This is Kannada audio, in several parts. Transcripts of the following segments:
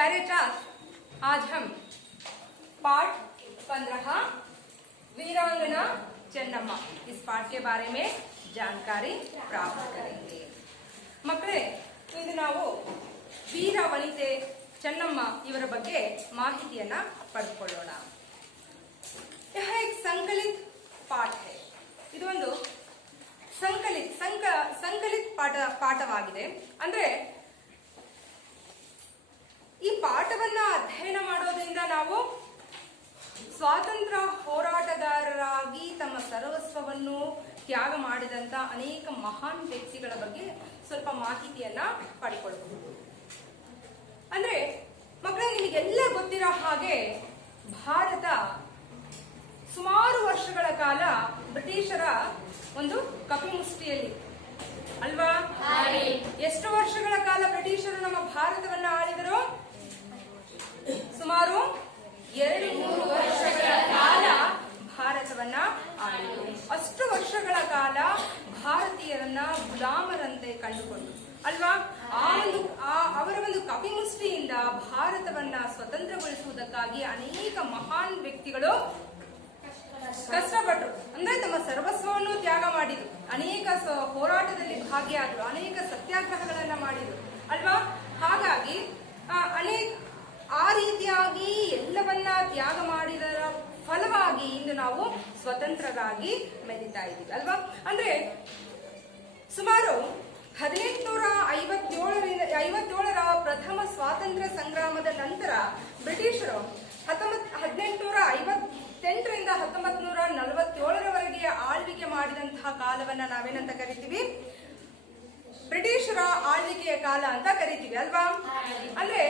प्यारे छात्र, आज हम पाठ 15 वीरांगना ಚೆನ್ನಮ್ಮ इस पाठ के बारे में जानकारी प्राप्त करेंगे। ಮಕ್ಕಳೇ, ಇಂದು ನಾವು ವೀರ ವನಿತೆ ಚೆನ್ನಮ್ಮ ಇವರ ಬಗ್ಗೆ ಮಾಹಿತಿಯನ್ನ ಪಡೆದುಕೊಳ್ಳೋಣ। यह एक संकलित पाठ है। ಇದು ಒಂದು ಸಂಕಲಿತ ಪಾಠವಾಗಿದೆ। ಅಂದ್ರೆ ಈ ಪಾಠವನ್ನ ಅಧ್ಯಯನ ಮಾಡೋದ್ರಿಂದ ನಾವು ಸ್ವಾತಂತ್ರ್ಯ ಹೋರಾಟಗಾರರಾಗಿ ತಮ್ಮ ಸರ್ವಸ್ವವನ್ನು ತ್ಯಾಗ ಮಾಡಿದಂತ ಅನೇಕ ಮಹಾನ್ ವ್ಯಕ್ತಿಗಳ ಬಗ್ಗೆ ಸ್ವಲ್ಪ ಮಾಹಿತಿಯನ್ನ ಪಡೆದುಕೊಳ್ಳಬಹುದು। ಅಂದ್ರೆ ಮಕ್ಕಳೇ, ನಿಮಗೆಲ್ಲ ಗೊತ್ತಿರೋ ಹಾಗೆ ಭಾರತ ಸುಮಾರು ವರ್ಷಗಳ ಕಾಲ ಬ್ರಿಟಿಷರ ಒಂದು ಕಪಿಮುಷ್ಟಿಯಲ್ಲಿ ಅಲ್ವಾ? ಎಷ್ಟು ವರ್ಷಗಳ ಕಾಲ ಬ್ರಿಟಿಷರು ನಮ್ಮ ಭಾರತವನ್ನ ಆಳಿದರು? ಸುಮಾರು 200 ವರ್ಷಗಳ ಕಾಲ ಭಾರತವನ್ನ ಆಳಿದರು। ಅಷ್ಟು ವರ್ಷಗಳ ಕಾಲ ಭಾರತೀಯರನ್ನ ಗುಲಾಮರಂತೆ ಕಂಡುಕೊಂಡು ಅಲ್ವಾ? ಅವರ ಒಂದು ಕಪಿಮುಷ್ಟಿಯಿಂದ ಭಾರತವನ್ನ ಸ್ವತಂತ್ರಗೊಳಿಸುವುದಕ್ಕಾಗಿ ಅನೇಕ ಮಹಾನ್ ವ್ಯಕ್ತಿಗಳು ಕಷ್ಟಪಟ್ಟರು। ಅಂದ್ರೆ ತಮ್ಮ ಸರ್ವಸ್ವವನ್ನು ತ್ಯಾಗ ಮಾಡಿದ್ರು, ಅನೇಕ ಹೋರಾಟದಲ್ಲಿ ಭಾಗಿಯಾದರು, ಅನೇಕ ಸತ್ಯಾಗ್ರಹಗಳನ್ನ ಮಾಡಿದ್ರು ಅಲ್ವಾ? ಹಾಗಾಗಿ ಆ ರೀತಿಯಾಗಿ ಎಲ್ಲವನ್ನ ತ್ಯಾಗ ಮಾಡಿದರ ಫಲವಾಗಿ ಇಂದು ನಾವು ಸ್ವತಂತ್ರರಾಗಿ ಮೆರೀತಾ ಇದ್ದೀವಿ ಅಲ್ವಾ? ಅಂದ್ರೆ ಸುಮಾರು 1857ರ ಪ್ರಥಮ ಸ್ವಾತಂತ್ರ್ಯ ಸಂಗ್ರಾಮದ ನಂತರ ಬ್ರಿಟಿಷರು 1858ರಿಂದ 1947ರವರೆಗೆ ಆಳ್ವಿಕೆ ಮಾಡಿದಂತಹ ಕಾಲವನ್ನ ನಾವೇನಂತ ಕರಿತೀವಿ? ಬ್ರಿಟಿಷರ ಆಳ್ವಿಕೆಯ ಕಾಲ ಅಂತ ಕರಿತೀವಿ ಅಲ್ವಾ? ಅಂದ್ರೆ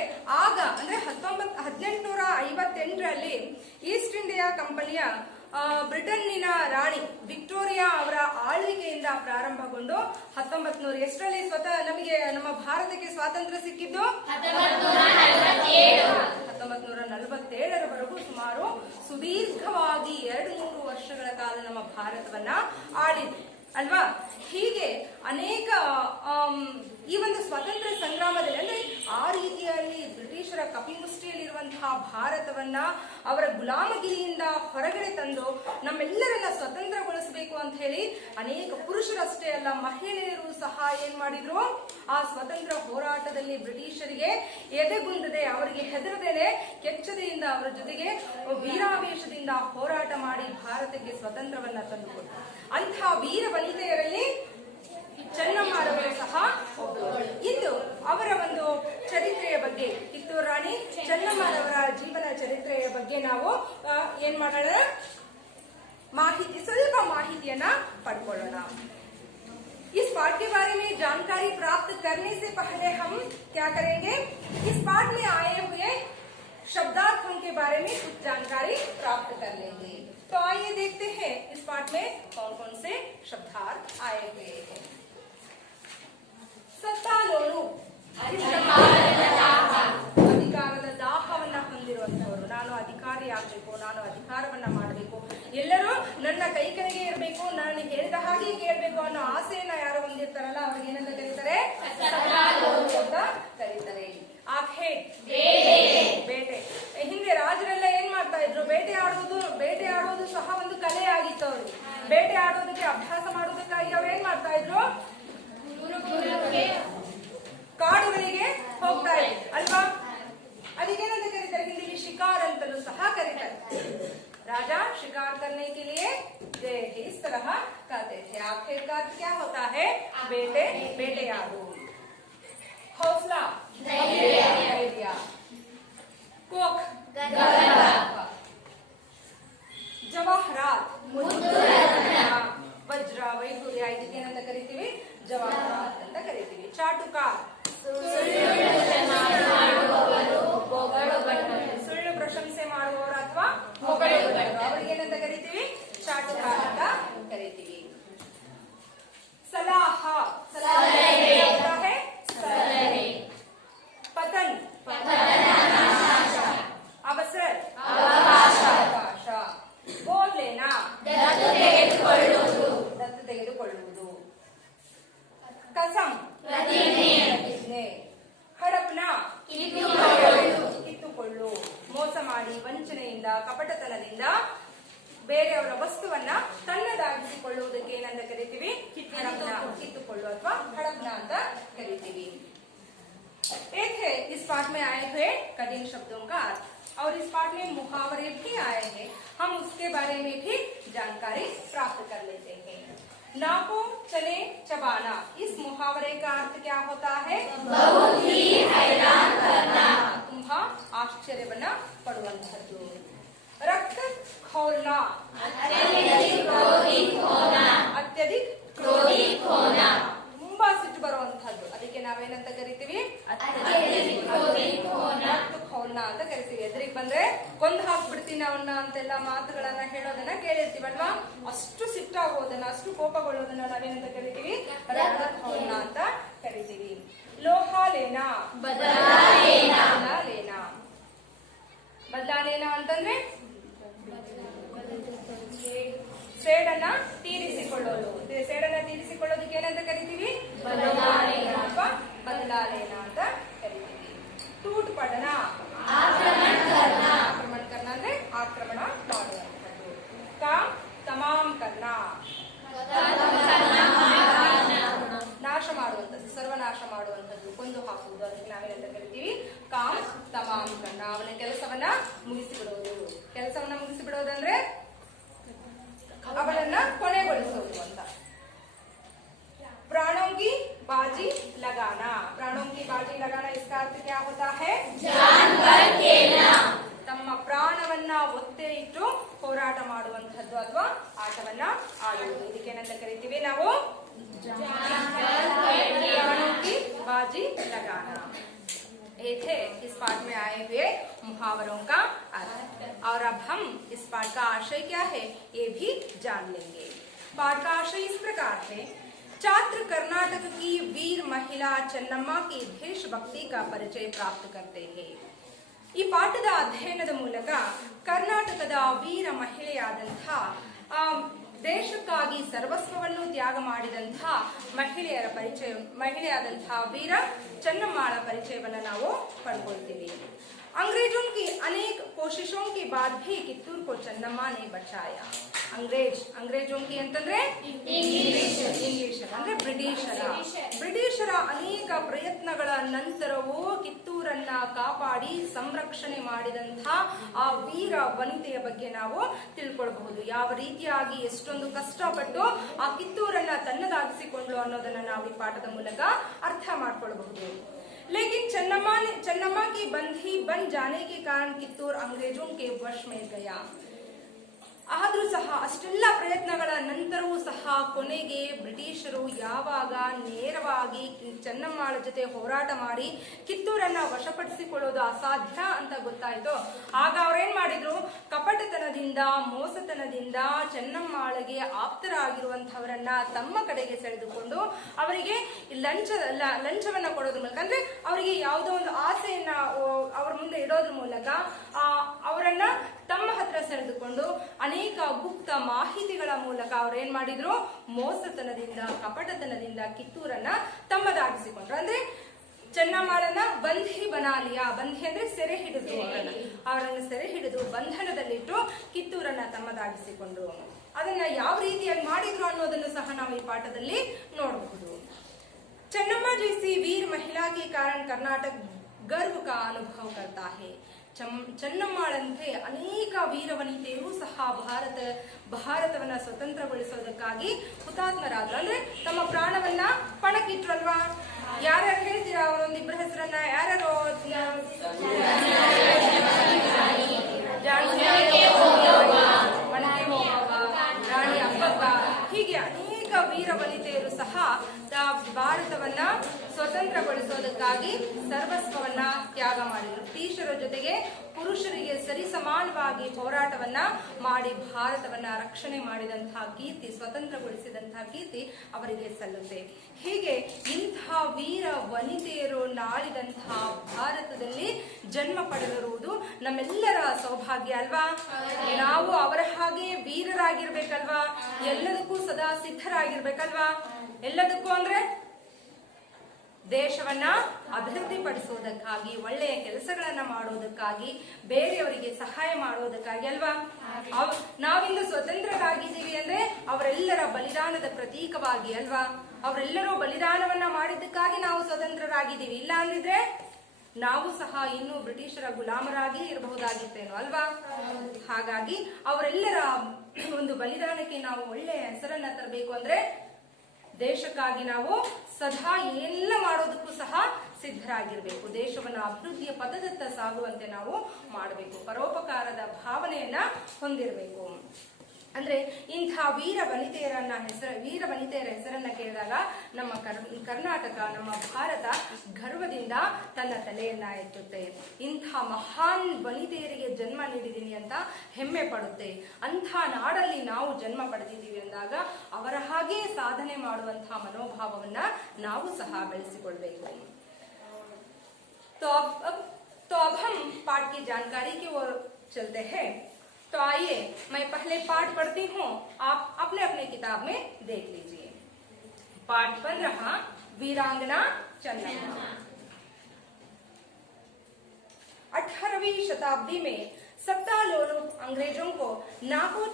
ಆಗ 1858ರಲ್ಲಿ ಈಸ್ಟ್ ಇಂಡಿಯಾ ಕಂಪನಿಯ ಬ್ರಿಟನ್ನಿನ ರಾಣಿ ವಿಕ್ಟೋರಿಯಾ ಅವರ ಆಳ್ವಿಕೆಯಿಂದ ಪ್ರಾರಂಭಗೊಂಡು 1900 ಎಷ್ಟರಲ್ಲಿ ನಮಗೆ ನಮ್ಮ ಭಾರತಕ್ಕೆ ಸ್ವಾತಂತ್ರ್ಯ ಸಿಕ್ಕಿದ್ದು? 1947ರವರೆಗೂ ಸುಮಾರು ಸುದೀರ್ಘವಾಗಿ 200 ವರ್ಷಗಳ ಕಾಲ ನಮ್ಮ ಭಾರತವನ್ನ ಆಳಿದೆ ಅಲ್ವಾ? ಹೀಗೆ ಅನೇಕ ಈ ಒಂದು ಸ್ವಾತಂತ್ರ್ಯ ಸಂಗ್ರಾಮದಲ್ಲಿ ಅಂದ್ರೆ ಆ ರೀತಿಯಲ್ಲಿ ಬ್ರಿಟಿಷರ ಕಪಿಮುಷ್ಟಿಯಲ್ಲಿರುವಂತಹ ಭಾರತವನ್ನ ಅವರ ಗುಲಾಮಗಿರಿಯಿಂದ ಹೊರಗಡೆ ತಂದು ನಮ್ಮೆಲ್ಲರನ್ನ ಸ್ವತಂತ್ರಗೊಳಿಸಬೇಕು ಅಂತ ಹೇಳಿ ಅನೇಕ ಪುರುಷರಷ್ಟೇ ಅಲ್ಲ, ಮಹಿಳೆಯರು ಸಹ ಏನ್ ಮಾಡಿದ್ರು? ಆ ಸ್ವತಂತ್ರ ಹೋರಾಟದಲ್ಲಿ ಬ್ರಿಟಿಷರಿಗೆ ಎದೆಗುಂದದೆ, ಅವರಿಗೆ ಹೆದರದೇನೆ, ಕೆಚ್ಚದೆಯಿಂದ ಅವರ ಜೊತೆಗೆ ವೀರಾವೇಶದಿಂದ ಹೋರಾಟ ಮಾಡಿ ಭಾರತಕ್ಕೆ ಸ್ವತಂತ್ರವನ್ನ ತಂದುಕೊಟ್ರು। ಅಂತಹ ವೀರ ವನಿತೆಯರಲ್ಲಿ ಚೆನ್ನಮ್ಮರವರು ಸಹ ಒಬ್ಬರು। ಇಂದು ಅವರ ಒಂದು ಚರಿತ್ರೆಯ ಬಗ್ಗೆ, ಕಿತ್ತೂರು ರಾಣಿ ಚೆನ್ನಮ್ಮರವರ ಜೀವನ ಚರಿತ್ರೆಯ ಬಗ್ಗೆ ನಾವು ಏನ್ ಮಾಡೋಣ? ಸ್ವಲ್ಪ ಮಾಹಿತಿಯನ್ನ ಪಡ್ಕೊಳ್ಳೋಣ। इस पाठ के बारे में जानकारी प्राप्त करने से पहले हम क्या करेंगे? इस पाठ में आए हुए शब्दार्थों के बारे में कुछ जानकारी प्राप्त कर लेंगे। तो आइए देखते हैं इस पाठ में कौन कौन से शब्दार्थ आए हुए हैं। ಸತ್ತಾಲೋಳು, ಅಧಿಕಾರದ ದಾಹವನ್ನ ಹೊಂದಿರುವಂತವರು, ನಾನು ಅಧಿಕಾರಿ ಆಗ್ಬೇಕು, ನಾನು ಅಧಿಕಾರವನ್ನ ಮಾಡಬೇಕು, ಎಲ್ಲರೂ ನನ್ನ ಕೈ ಕೆಳಗೆ ಇರಬೇಕು, ನಾನು ಹೇಳಿದ ಹಾಗೆ ಕೇಳಬೇಕು ಅನ್ನೋ ಆಸೆಯನ್ನ ಯಾರು ಹೊಂದಿರ್ತಾರಲ್ಲ ಅವ್ರಿಗೆ ಏನಂತ ಕರೀತಾರೆ? ಸತ್ತಾಲೋಳು ಅಂತ ಕರೀತಾರೆ। ಆಖೇಟ್, ಬೇಟೆ। ಹಿಂದೆ ರಾಜರೆಲ್ಲ ಏನ್ ಮಾಡ್ತಾ ಇದ್ರು? ಬೇಟೆ ಆಡೋದು ಸಹ ಒಂದು ಕಲೆ ಆಗಿತ್ತು ಅವ್ರಿಗೆ। ಬೇಟೆ ಆಡೋದಕ್ಕೆ ಅಭ್ಯಾಸ ಮಾಡೋದಕ್ಕಾಗಿ ಅವ್ರು ಏನ್ ಮಾಡ್ತಾ ಇದ್ರು? ಕಾಡುಗಳಿಗೆ ಹೋಗ್ತಾ ಇದ್ರು ಅಲ್ವಾ? ಅದಕ್ಕೇನಂತ ಕರೀತಾರೆ? ಹಿಂದಿಲಿ ಶಿಕಾರ್ ಅಂತಲೂ ಸಹ ಕರೀತಾರೆ। राजा शिकार करने के लिए गए थे, इस तरह कहते थे। आखिरकार क्या होता है? बेटेयारू। हौसला, धैर्य। कोख, जवाहरात, ವಜ್ರ, ವೈಢೂರ್ಯ, ಇದಕ್ಕೇನಂತ ಕರಿತೀವಿ? ಜವಾಹರಾತ್ ಅಂತ ಕರಿತೀವಿ। ಚಾಟುಕ, ಸುಳ್ಳು ಪ್ರಶಂಸೆ ಮಾಡುವವರು ಅಥವಾ ಹೊಗಳುವವರು, ಅವರಿಗೇನಂತ ಕರಿತೀವಿ? ಚಾಟುಕ ಅಂತ ಕರಿತೀವಿ। ಸಲಾಹ, ಪತನ್, ಅವಸರ್, ಅವಕಾಶ। ಬೋಲ್ ಲೇನಾ, ದತ್ತು ತೆಗೆದುಕೊಳ್ಳುವುದು। ಕಸಂ, ಪ್ರತಿಜ್ಞೆ। ಹಡಪ್ನ, ಕಿತ್ತುಕೊಳ್ಳುವುದು। ಕಿತ್ತುಕೊಳ್ಳು ಅಥವಾ ಹಡಪ್ನ ಅಂತ ಕರಿತೀವಿ. एक है इस पाठ में आए हुए कठिन शब्दों का अर्थ और इस पाठ में मुहावरे भी आए हैं, हम उसके बारे में भी जानकारी प्राप्त कर लेते हैं. नाको चले चबाना, इस मुहावरे का अर्थ क्या होता है? बहुत ही हैरान करना, तुम्हा ಆಶ್ಚರ್ಯವನ್ನ ಪಡುವಂತದ್ದು. रक्त खोलना, अत्यधिक क्रोधित होना, ತುಂಬಾ ಸಿಟ್ಟು ಬರುವಂತದ್ದು, ಅದಕ್ಕೆ ನಾವೇನಂತ ಕರಿತೀವಿ? ರಕ್ತ ಖೌಲ್ನ ಅಂತ ಕರಿತೀವಿ. ಎದುರಿಗೆ ಬಂದ್ರೆ ಕೊಂದು ಹಾಕ್ಬಿಡ್ತೀನಿ ಅವನ್ನ ಅಂತೆಲ್ಲ ಮಾತುಗಳನ್ನ ಹೇಳೋದನ್ನ ಕೇಳಿರ್ತೀವಲ್ವಾ, ಅಷ್ಟು ಸಿಟ್ಟಾಗೋದನ್ನ, ಅಷ್ಟು ಕೋಪಗೊಳ್ಳೋದನ್ನ ನಾವೇನಂತ ಕರಿತೀವಿ? ರಕ್ತ ಖೌಲ್ನ ಅಂತ ಕರಿತೀವಿ. ಲೋಹಾಲೇನ, ಬದಲಾಲೇನ ಅಂತಂದ್ರೆ ಸೇಡನ್ನ ತೀರಿಸಿಕೊಳ್ಳೋದು. ಸೇಡನ್ನ ತೀರಿಸಿಕೊಳ್ಳೋದಕ್ಕೆ ಏನಂತ ಕರಿತೀವಿ? ಅಥವಾ ಬದಲಾಲೇನ ಅಂತ ಕರಿತೀವಿ. ಟೂಟ್ ಪಡನ, ಆಕ್ರಮಣ ಕರ್ನ ಅಂದ್ರೆ ಆಕ್ರಮಣ ಮಾಡುವಂಥದ್ದು. ಕಾಮ್ ತಮಾಮ್ ಕರ್ನ, ನಾಶ ಮಾಡುವಂಥದ್ದು, ಸರ್ವನಾಶ ಮಾಡುವಂಥದ್ದು, ಕೊಂದು ಹಾಕುವುದು, ಅದಕ್ಕೆ ನಾವೇನಂತ ಕರಿತೀವಿ? ಕಾಮ್ ತಮಾಮ್ ಕರ್ನ. ಅವನ ಕೆಲಸವನ್ನ ಮುಗಿಸಿಬಿಡೋದು. ಕೆಲಸವನ್ನ ಮುಗಿಸಿಬಿಡೋದಂದ್ರೆ ಅವನನ್ನ ಕೊನೆಗೊಳಿಸೋದು ಅಂತ. प्राणों की बाजी लगाना, प्राणों की बाजी लगाना इसका अर्थ क्या होता है? जानकर खेलना, ತಮ್ಮ ಪ್ರಾಣವನ್ನ ಒತ್ತೆ ಇಟ್ಟು ಹೋರಾಟ ಮಾಡುವಂತದ್ದು ಅಥವಾ ಆಟವನ್ನ ಆಡುವುದು. ಇದಕ್ಕೇನಂತ ಕರಿತೀವಿ ನಾವು? प्राणों की बाजी लगाना. ये थे इस पाठ में आए हुए मुहावरों का अर्थ, और अब हम इस पाठ का आशय क्या है ये भी जान लेंगे. पाठ का आशय इस प्रकार है. छात्र कर्नाटक की वीर महिला ಚೆನ್ನಮ್ಮ की देशभक्ति का परिचय प्राप्त करते हैं. ಈ ಪಾಠದ ಅಧ್ಯಯನದ ಮೂಲಕ ಕರ್ನಾಟಕದ ವೀರ ಮಹಿಳೆಯಾದಂತಹ ದೇಶಕ್ಕಾಗಿ ಸರ್ವಸ್ವವನ್ನು ತ್ಯಾಗ ಮಾಡಿದಂತಹ ಮಹಿಳೆಯಾದಂತಹ ವೀರ ಚೆನ್ನಮ್ಮಾಳ ಪರಿಚಯವನ್ನು ನಾವು ಪಡ್ಕೊಳ್ತೀವಿ. अंग्रेजों की अनेक कोशिशों के बाद भी कित्तूर को चन्नम्मा ने बचाया. अंग्रेजों की ಅಂತಂದ್ರೆ ಇಂಗ್ಲಿಷ್ ಅಂದ್ರೆ ಬ್ರಿಟಿಷರ ಅನೇಕ ಪ್ರಯತ್ನಗಳ ನಂತರವೂ ಕಿತ್ತೂರನ್ನ ಕಾಪಾಡಿ ಸಂರಕ್ಷಣೆ ಮಾಡಿದಂತಹ ಆ ವೀರ ವನಿತೆಯ ಬಗ್ಗೆ ನಾವು ತಿಳ್ಕೊಳ್ಬಹುದು. ಯಾವ ರೀತಿಯಾಗಿ ಎಷ್ಟೊಂದು ಕಷ್ಟಪಟ್ಟು ಆ ಕಿತ್ತೂರನ್ನ ತನ್ನದಾಗಿಸಿಕೊಂಡ್ಲು ಅನ್ನೋದನ್ನ ನಾವು ಈ ಪಾಠದ ಮೂಲಕ ಅರ್ಥ ಮಾಡ್ಕೊಳ್ಬಹುದು. लेकिन चन्नम्मा की बंदी बन जाने के कारण कित्तूर अंग्रेजों के वश में गया. ಆದ್ರೂ ಸಹ ಅಷ್ಟೆಲ್ಲ ಪ್ರಯತ್ನಗಳ ನಂತರವೂ ಸಹ ಕೊನೆಗೆ ಬ್ರಿಟಿಷರು ಯಾವಾಗ ನೇರವಾಗಿ ಚೆನ್ನಮ್ಮಾಳ ಜೊತೆ ಹೋರಾಟ ಮಾಡಿ ಕಿತ್ತೂರನ್ನ ವಶಪಡಿಸಿಕೊಳ್ಳೋದು ಅಸಾಧ್ಯ ಅಂತ ಗೊತ್ತಾಯ್ತು, ಆಗ ಅವ್ರೇನ್ ಮಾಡಿದ್ರು? ಕಪಟತನದಿಂದ, ಮೋಸತನದಿಂದ ಚೆನ್ನಮ್ಮಾಳಿಗೆ ಆಪ್ತರಾಗಿರುವಂತಹವರನ್ನ ತಮ್ಮ ಕಡೆಗೆ ಸೆಳೆದುಕೊಂಡು ಅವರಿಗೆ ಲಂಚವನ್ನ ಕೊಡೋದ್ರ ಮೂಲಕ, ಅಂದ್ರೆ ಅವರಿಗೆ ಯಾವುದೋ ಒಂದು ಆಸೆಯನ್ನ ಅವ್ರ ಮುಂದೆ ಇಡೋದ್ರ ಮೂಲಕ ಅವರನ್ನ ತಮ್ಮ ಹತ್ರ ಸೆಳೆದುಕೊಂಡು ಅನೇಕ ಗುಪ್ತ ಮಾಹಿತಿಗಳ ಮೂಲಕ ಅವ್ರೇನ್ ಮಾಡಿದ್ರು? ಮೋಸತನದಿಂದ, ಕಪಟತನದಿಂದ ಕಿತ್ತೂರನ್ನ ತಮ್ಮದಾಗಿಸಿಕೊಂಡ್ರು. ಅಂದ್ರೆ ಚೆನ್ನಮ್ಮಾಳನ್ನ ಬಂಧಿ ಬನಾಲಿಯಾ, ಬಂಧಿ ಅಂದ್ರೆ ಸೆರೆ ಹಿಡಿದು, ಅವರನ್ನ ಸೆರೆ ಹಿಡಿದು ಬಂಧನದಲ್ಲಿಟ್ಟು ಕಿತ್ತೂರನ್ನ ತಮ್ಮದಾಗಿಸಿಕೊಂಡ್ರು. ಅದನ್ನ ಯಾವ ರೀತಿಯಾಗಿ ಮಾಡಿದ್ರು ಅನ್ನೋದನ್ನು ಸಹ ನಾವು ಈ ಪಾಠದಲ್ಲಿ ನೋಡಬಹುದು. ಚೆನ್ನಮ್ಮ ಜೈಸಿ ವೀರ್ ಮಹಿಳಾ के कारण कर्नाटक गर्व का अनुभव करता है. ಚೆನ್ನಮ್ಮಾಳಂತೆ ಅನೇಕ ವೀರವನಿತೆಯರು ಸಹ ಭಾರತವನ್ನ ಸ್ವತಂತ್ರಗೊಳಿಸೋದಕ್ಕಾಗಿ ಹುತಾತ್ಮರಾದ್ರು. ಅಂದ್ರೆ ತಮ್ಮ ಪ್ರಾಣವನ್ನ ಪಣಕ್ಕಿಟ್ರಲ್ವಾ? ಯಾರ್ಯಾರು ಹೇಳ್ತೀರಾ? ಅವರೊಂದಿಬ್ಬರ ಹೆಸರನ್ನ ಯಾರ್ಯಾರು? ರಾಣಿ ಅಬ್ಬಕ್ಕ, ಹೀಗೆ ಅನೇಕ ವೀರ ವನಿತೆಯರು ಸಹ ಭಾರತವನ್ನ ಸ್ವತಂತ್ರಗೊಳಿಸೋದಕ್ಕಾಗಿ ಸರ್ವಸ್ವವನ್ನ ತ್ಯಾಗ ಮಾಡಿದರು. ಬ್ರಿಟಿಷರ ಜೊತೆಗೆ ಪುರುಷರಿಗೆ ಸರಿಸಮಾನವಾಗಿ ಹೋರಾಟವನ್ನ ಮಾಡಿ ಭಾರತವನ್ನ ರಕ್ಷಣೆ ಮಾಡಿದಂತಹ ಕೀರ್ತಿ, ಸ್ವತಂತ್ರಗೊಳಿಸಿದಂತಹ ಕೀರ್ತಿ ಅವರಿಗೆ ಸಲ್ಲುತ್ತೆ. ಹೀಗೆ ಇಂಥ ವೀರ ವನಿತೆಯರು ನಾಳಿದಂತಹ ಭಾರತದಲ್ಲಿ ಜನ್ಮ ಪಡೆದಿರುವುದು ನಮ್ಮೆಲ್ಲರ ಸೌಭಾಗ್ಯ ಅಲ್ವಾ? ನಾವು ಅವರ ಹಾಗೆ ವೀರರಾಗಿರ್ಬೇಕಲ್ವಾ? ಎಲ್ಲದಕ್ಕೂ ಸದಾ ಸಿದ್ಧರಾಗಿರ್ಬೇಕಲ್ವಾ? ಎಲ್ಲದಕ್ಕೂ ಅಂದ್ರೆ ದೇಶವನ್ನ ಅಭಿವೃದ್ಧಿ ಪಡಿಸೋದಕ್ಕಾಗಿ, ಒಳ್ಳೆಯ ಕೆಲಸಗಳನ್ನ ಮಾಡೋದಕ್ಕಾಗಿ, ಬೇರೆಯವರಿಗೆ ಸಹಾಯ ಮಾಡೋದಕ್ಕಾಗಿ ಅಲ್ವಾ? ನಾವಿಂದು ಸ್ವತಂತ್ರರಾಗಿದ್ದೀವಿ ಅಂದ್ರೆ ಅವರೆಲ್ಲರ ಬಲಿದಾನದ ಪ್ರತೀಕವಾಗಿ ಅಲ್ವಾ? ಅವರೆಲ್ಲರೂ ಬಲಿದಾನವನ್ನ ಮಾಡಿದ್ದಕ್ಕಾಗಿ ನಾವು ಸ್ವತಂತ್ರರಾಗಿದ್ದೀವಿ. ಇಲ್ಲ ಅಂದಿದ್ರೆ ನಾವು ಸಹ ಇನ್ನೂ ಬ್ರಿಟಿಷರ ಗುಲಾಮರಾಗಿ ಇರಬಹುದಾಗಿತ್ತೇನೋ ಅಲ್ವಾ? ಹಾಗಾಗಿ ಅವರೆಲ್ಲರ ಒಂದು ಬಲಿದಾನಕ್ಕೆ ನಾವು ಒಳ್ಳೆಯ ಹೆಸರನ್ನ ತರಬೇಕು ಅಂದ್ರೆ ದೇಶಕ್ಕಾಗಿ ನಾವು ಸದಾ ಏನೆಲ್ಲ ಮಾಡೋದಕ್ಕೂ ಸಹ ಸಿದ್ಧರಾಗಿರ್ಬೇಕು. ದೇಶವನ್ನ ಅಭಿವೃದ್ಧಿಯ ಪಥದತ್ತ ಸಾಗುವಂತೆ ನಾವು ಮಾಡಬೇಕು. ಪರೋಪಕಾರದ ಭಾವನೆಯನ್ನ ಹೊಂದಿರಬೇಕು. ಅಂದ್ರೆ ಇಂಥ ವೀರ ವನಿತೆಯರ ಹೆಸರನ್ನ ಕೇಳಿದಾಗ ನಮ್ಮ ಕರ್ನಾಟಕ, ನಮ್ಮ ಭಾರತ ಗರ್ವದಿಂದ ತನ್ನ ತಲೆಯನ್ನ ಎತ್ತುತ್ತೆ. ಇಂಥ ಮಹಾನ್ ವನಿತೆಯರಿಗೆ ಜನ್ಮ ನೀಡಿದ್ದೀನಿ ಅಂತ ಹೆಮ್ಮೆ ಪಡುತ್ತೆ. ಅಂಥ ನಾಡಲ್ಲಿ ನಾವು ಜನ್ಮ ಪಡೆದಿದ್ದೀವಿ ಅಂದಾಗ ಅವರ ಹಾಗೆ ಸಾಧನೆ ಮಾಡುವಂತಹ ಮನೋಭಾವವನ್ನ ನಾವು ಸಹ ಬೆಳೆಸಿಕೊಳ್ಬೇಕು. तो अब हम पाठ की जानकारी की ओर चलते हैं। तो आइए मैं पहले पाठ पढ़ती हूँ, आप अपने अपने किताब में देख लीजिए। पाठ 15 वीरांगना चन्नम्मा। 18वीं शताब्दी में सत्तालोलुप अंग्रेजों को नाकों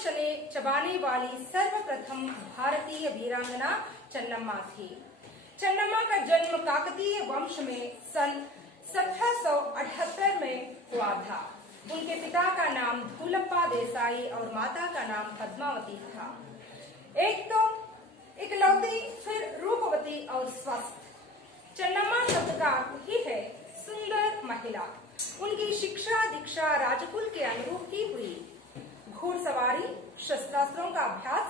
चबाने वाली सर्वप्रथम भारतीय वीरांगना चन्नम्मा थी। चन्नम्मा का जन्म काकतीय वंश में सन 1778 में हुआ था। उनके पिता का नाम धूलप्पा देसाई और माता का नाम पद्मावती था। एक तो इकलौती, फिर रूपवती और स्वस्थ। चन्नम्मा शब्द का अर्थ ही है सुंदर महिला। उनकी शिक्षा दीक्षा राजकुल के अनुरूप ही हुई। घुड़सवारी, शस्त्रास्त्रों का अभ्यास,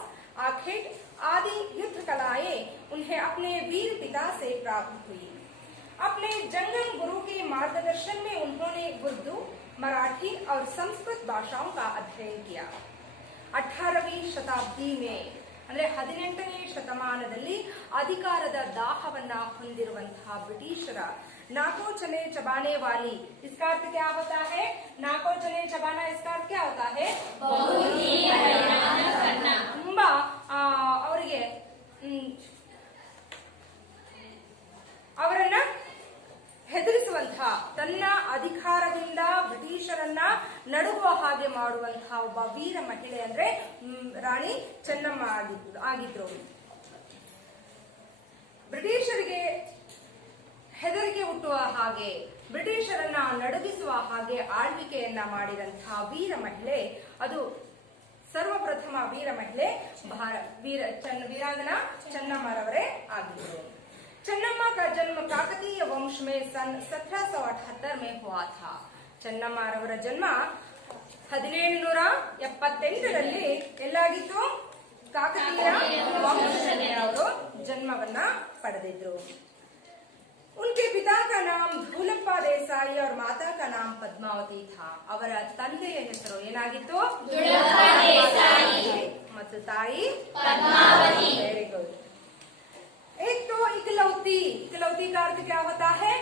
आखेट आदि युद्ध कलाएं उन्हें अपने वीर पिता से प्राप्त हुई। अपने जंगम गुरु के मार्गदर्शन में उन्होंने उर्दू, मराठी और संस्कृत भाषाओं का अध्ययन किया। 18वीं ಶತಾಬ್ದಿ ಅಂದ್ರೆ 18ನೇ ಶತಮಾನದಲ್ಲಿ ಅಧಿಕಾರದ ದಾಹವನ್ನ ಹೊಂದಿರುವಂತಹ ಬ್ರಿಟಿಷರ नाको चने चबाने वाली, इसका अर्थ क्या होता है? नाको चने चबाना, इसका अर्थ क्या होता है? ತುಂಬಾ ಅವರಿಗೆ ಅವರನ್ನ ಹೆದರಿಸುವಂತಹ, ತನ್ನ ಅಧಿಕಾರದಿಂದ ಬ್ರಿಟಿಷರನ್ನ ನಡುಗುವ ಹಾಗೆ ಮಾಡುವಂತಹ ಒಬ್ಬ ವೀರ ಮಹಿಳೆ ಅಂದ್ರೆ ರಾಣಿ ಚೆನ್ನಮ್ಮ ಆಗಿದ್ರು. ಬ್ರಿಟಿಷರಿಗೆ ಹೆದರಿಕೆ ಹುಟ್ಟುವ ಹಾಗೆ, ಬ್ರಿಟಿಷರನ್ನ ನಡುಗಿಸುವ ಹಾಗೆ ಆಳ್ವಿಕೆಯನ್ನ ಮಾಡಿದಂತಹ ವೀರ ಮಹಿಳೆ, ಅದು ಸರ್ವಪ್ರಥಮ ವೀರ ಮಹಿಳೆ वीरांगना चन्नम्मारवरे ಆಗಿದ್ರು. चन्नम्मा का जन्म काकतीय वंश में सन 1778 में हुआ था. ಚೆನ್ನಮ್ಮರವರ ಜನ್ಮ 1778ರಲ್ಲಿ ಎಲ್ಲಾಗಿತ್ತು? ಕಾಕತೀಯ ವಂಶದವರು ಜನ್ಮವನ್ನ ಪಡೆದಿದ್ರು. उनके पिता का नाम धूलप्पा देसाई और माता का नाम पद्मावती था. ಅವರ ತಂದೆಯ ಹೆಸರು ಏನಾಗಿತ್ತು? ಧೂಲಪ್ಪ ದೇಸಾಯಿ ಮತ್ತು ತಾಯಿ पद्मावती. Very good. एक तो इकलौती. इकलौती का अर्थ क्या होता है?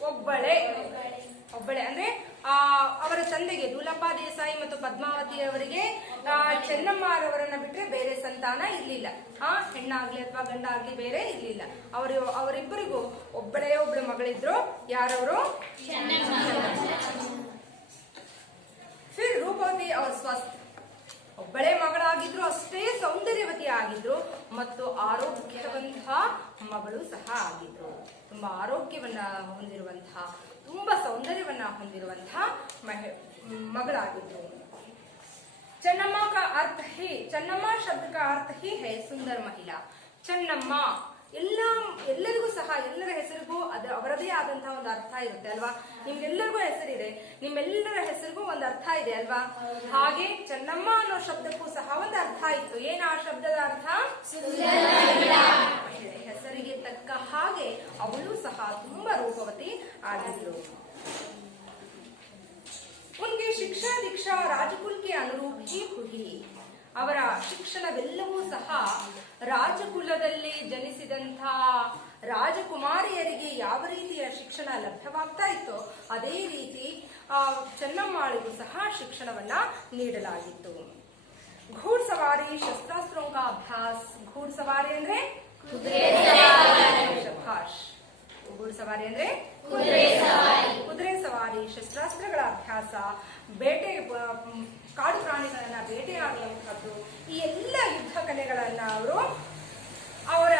ಒಬ್ಬಳೆ. ಒಬ್ಬಳೆ ಅಂದ್ರೆ ಅವರ ತಂದೆಗೆ ಧೂಲಪ್ಪ ದೇಸಾಯಿ ಮತ್ತು ಪದ್ಮಾವತಿ ಅವರಿಗೆ ಚೆನ್ನಮ್ಮರವರನ್ನ ಬಿಟ್ರೆ ಬೇರೆ ಸಂತಾನ ಇರ್ಲಿಲ್ಲ. ಹೆಣ್ಣಾಗ್ಲಿ ಅಥವಾ ಗಂಡಾಗ್ಲಿ ಬೇರೆ ಇರ್ಲಿಲ್ಲ. ಅವರಿಬ್ಬರಿಗೂ ಒಬ್ಬಳೇ ಒಬ್ಳು ಮಗಳಿದ್ರು. ಯಾರವರು? ಫಿರ್ ರೂಪವತಿ ಅವ್ರ ಸ್ವಸ್ಥ. ಒಬ್ಬಳೇ ಮಗಳಾಗಿದ್ರು, ಅಷ್ಟೇ ಸೌಂದರ್ಯವತಿ ಆಗಿದ್ರು ಮತ್ತು ಆರೋಗ್ಯವಂತ ಮಗಳು ಸಹ ಆಗಿದ್ರು. ತುಂಬಾ ಆರೋಗ್ಯವನ್ನ ಹೊಂದಿರುವಂತಹ, ತುಂಬಾ ಸೌಂದರ್ಯವನ್ನ ಹೊಂದಿರುವಂತಹ ಮಗಳಾಗಿದ್ರು. ಚೆನ್ನಮ್ಮ का अर्थ ही, ಚೆನ್ನಮ್ಮ ಶಬ್ದ का अर्थ ही है सुंदर महिला. ಚೆನ್ನಮ್ಮ ಎಲ್ಲರಿಗೂ ಸಹ, ಎಲ್ಲರ ಹೆಸರಿಗೂ ಅವರದೇ ಆದಂತಹ ಒಂದು ಅರ್ಥ ಇರುತ್ತೆ ಅಲ್ವಾ? ನಿಮ್ಗೆಲ್ಲರಿಗೂ ಹೆಸರಿದೆ, ನಿಮ್ಮೆಲ್ಲರ ಹೆಸರಿಗೂ ಒಂದು ಅರ್ಥ ಇದೆ ಅಲ್ವಾ? ಹಾಗೆ ಚೆನ್ನಮ್ಮ ಅನ್ನೋ ಶಬ್ದಕ್ಕೂ ಸಹ ಒಂದು ಅರ್ಥ ಇತ್ತು. ಏನ ಆ ಶಬ್ದದ ಅರ್ಥ? ಹೆಸರಿಗೆ ತಕ್ಕ ಹಾಗೆ ಅವಳು ಸಹ ತುಂಬಾ ರೂಪವತಿ ಆಗಿದ್ರು. ಉನ್ಗೆ ಶಿಕ್ಷಾ ದೀಕ್ಷಾ ರಾಜಕುಲ್ ಕೆ ಅನುರೂಪ ಹಿ ಹುಯಿ. ಅವರ ಶಿಕ್ಷಣವೆಲ್ಲವೂ ಸಹ ರಾಜಕುಲದಲ್ಲಿ ಜನಿಸಿದಂತಹ ರಾಜಕುಮಾರಿಯರಿಗೆ ಯಾವ ರೀತಿಯ ಶಿಕ್ಷಣ ಲಭ್ಯವಾಗ್ತಾ ಇತ್ತೋ ಅದೇ ರೀತಿ ಚೆನ್ನಮ್ಮಾಳಿಗೂ ಸಹ ಶಿಕ್ಷಣವನ್ನ ನೀಡಲಾಗಿತ್ತು. घुड़सवारी, शस्त्रास्त्रों का अभ्यास. घुड़सवारी ಅಂದ್ರೆ घुड़सवारी ಅಂದ್ರೆ ಕುದುರೆ ಸವಾರಿ, ಶಸ್ತ್ರಾಸ್ತ್ರಗಳ ಅಭ್ಯಾಸ, ಬೇಟೆ, ಕಾಡು ಪ್ರಾಣಿಗಳನ್ನ ಬೇಟೆಯಾಡುವಂತಹದ್ದು, ಈ ಎಲ್ಲ ಯುದ್ಧ ಕಲೆಗಳನ್ನ ಅವರು ಅವರ